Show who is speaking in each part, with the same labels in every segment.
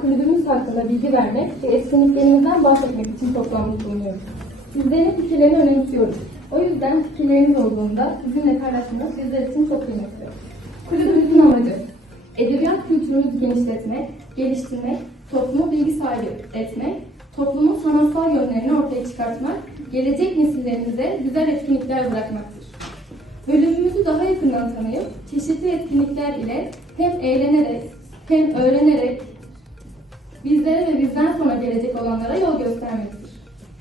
Speaker 1: kulübümüz hakkında bilgi vermek ve etkinliklerimizden bahsetmek için toplanmış bulunuyoruz. Sizlerin fikirlerini önemsiyoruz. O yüzden fikirleriniz olduğunda bizimle paylaşmanız bizler için çok kıymetli. Kulübümüzün amacı, edebiyat kültürümüzü genişletmek, geliştirmek, toplumu bilgi sahibi etmek, toplumun sanatsal yönlerini ortaya çıkartmak, gelecek nesillerimize güzel etkinlikler bırakmaktır. Bölümümüzü daha yakından tanıyıp çeşitli etkinlikler ile hem eğlenerek hem öğrenerek bizlere ve bizden sonra gelecek olanlara yol göstermektir.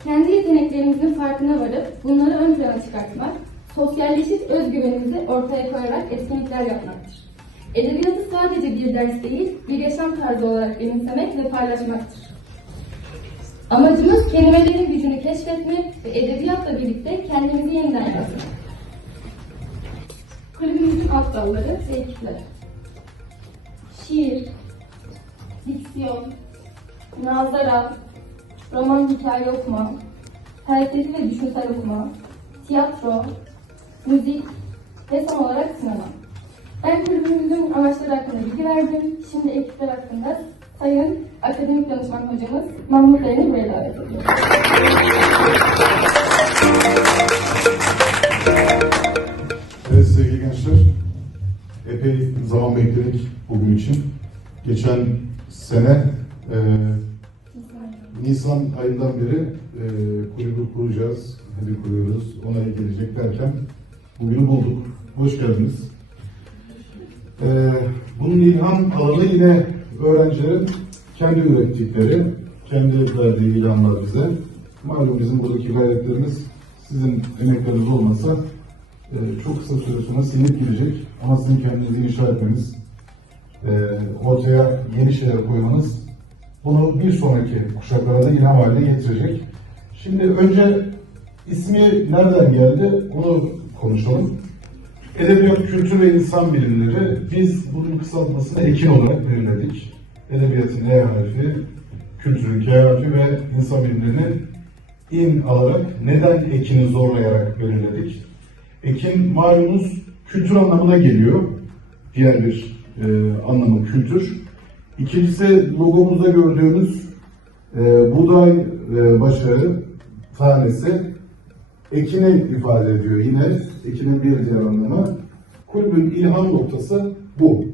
Speaker 1: Kendi yeteneklerimizin farkına varıp bunları ön plana çıkartmak, sosyalleşip özgüvenimizi ortaya koyarak etkinlikler yapmaktır. Edebiyatı sadece bir ders değil, bir yaşam tarzı olarak benimsemek ve paylaşmaktır. Amacımız kelimelerin gücünü keşfetmek ve edebiyatla birlikte kendimizi yeniden yaratmak. Kulübümüzün alt dalları ve ekipleri. Şiir, diksiyon, nazara, roman hikaye okuma, felsefi ve düşünsel okuma, tiyatro, müzik ve son olarak sinema. Ben kulübümüzün amaçları hakkında bilgi verdim. Şimdi ekipler hakkında Sayın Akademik Danışman Hocamız Mahmut Bey'ini buraya davet ediyorum.
Speaker 2: Bekledik bugün için. Geçen sene e, Nisan ayından beri e, kulübü kuracağız, hadi kuruyoruz, ona gelecek derken bugünü bulduk. Hoş geldiniz. E, bunun ilham alanı yine öğrencilerin kendi ürettikleri, kendi verdiği ilhamlar bize. Malum bizim buradaki gayretlerimiz sizin emekleriniz olmasa e, çok kısa süre sonra silinip gidecek. Ama sizin kendinizi inşa etmeniz, e, ortaya yeni şeyler koymanız bunu bir sonraki kuşaklara da ilham haline getirecek. Şimdi önce ismi nereden geldi onu konuşalım. Edebiyat, Kültür ve İnsan Bilimleri, biz bunun kısaltmasını EKİN olarak belirledik. Edebiyatın E harfi, kültürün K harfi ve insan bilimlerini in alarak, neden ekini zorlayarak belirledik? Ekin malumunuz kültür anlamına geliyor. Diğer bir e, anlamı kültür. İkincisi logomuzda gördüğünüz e, buğday e, başarı tanesi ekini ifade ediyor yine. Ekinin bir diğer anlamı. Kulübün ilham noktası bu.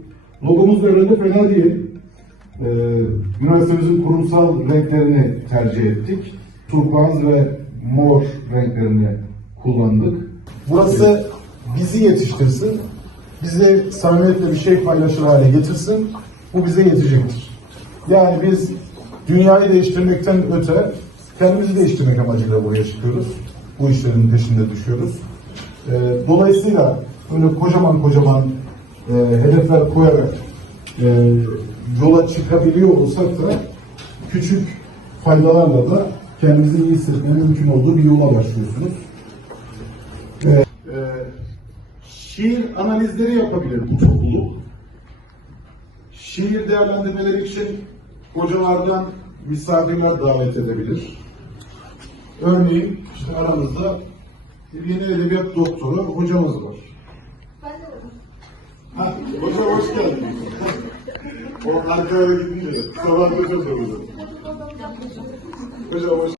Speaker 2: Logomuz da fena değil. E, üniversitemizin kurumsal renklerini tercih ettik. Turkuaz ve mor renklerini kullandık. Burası bizi yetiştirsin, bizi samimiyetle bir şey paylaşır hale getirsin, bu bize yetecektir. Yani biz dünyayı değiştirmekten öte kendimizi değiştirmek amacıyla buraya çıkıyoruz. Bu işlerin peşinde düşüyoruz. Ee, dolayısıyla öyle kocaman kocaman e, hedefler koyarak e, yola çıkabiliyor olsak da küçük faydalarla da kendimizi iyi hissetmenin mümkün olduğu bir yola başlıyorsunuz. Ee, şiir analizleri yapabilir bu topluluk. Şiir değerlendirmeleri için hocalardan misafirler davet edebilir. Örneğin işte aramızda yeni edebiyat doktoru hocamız var. Ha, hocam hoş geldin. o arkaya gidince sabah hocam da. Hocam hoş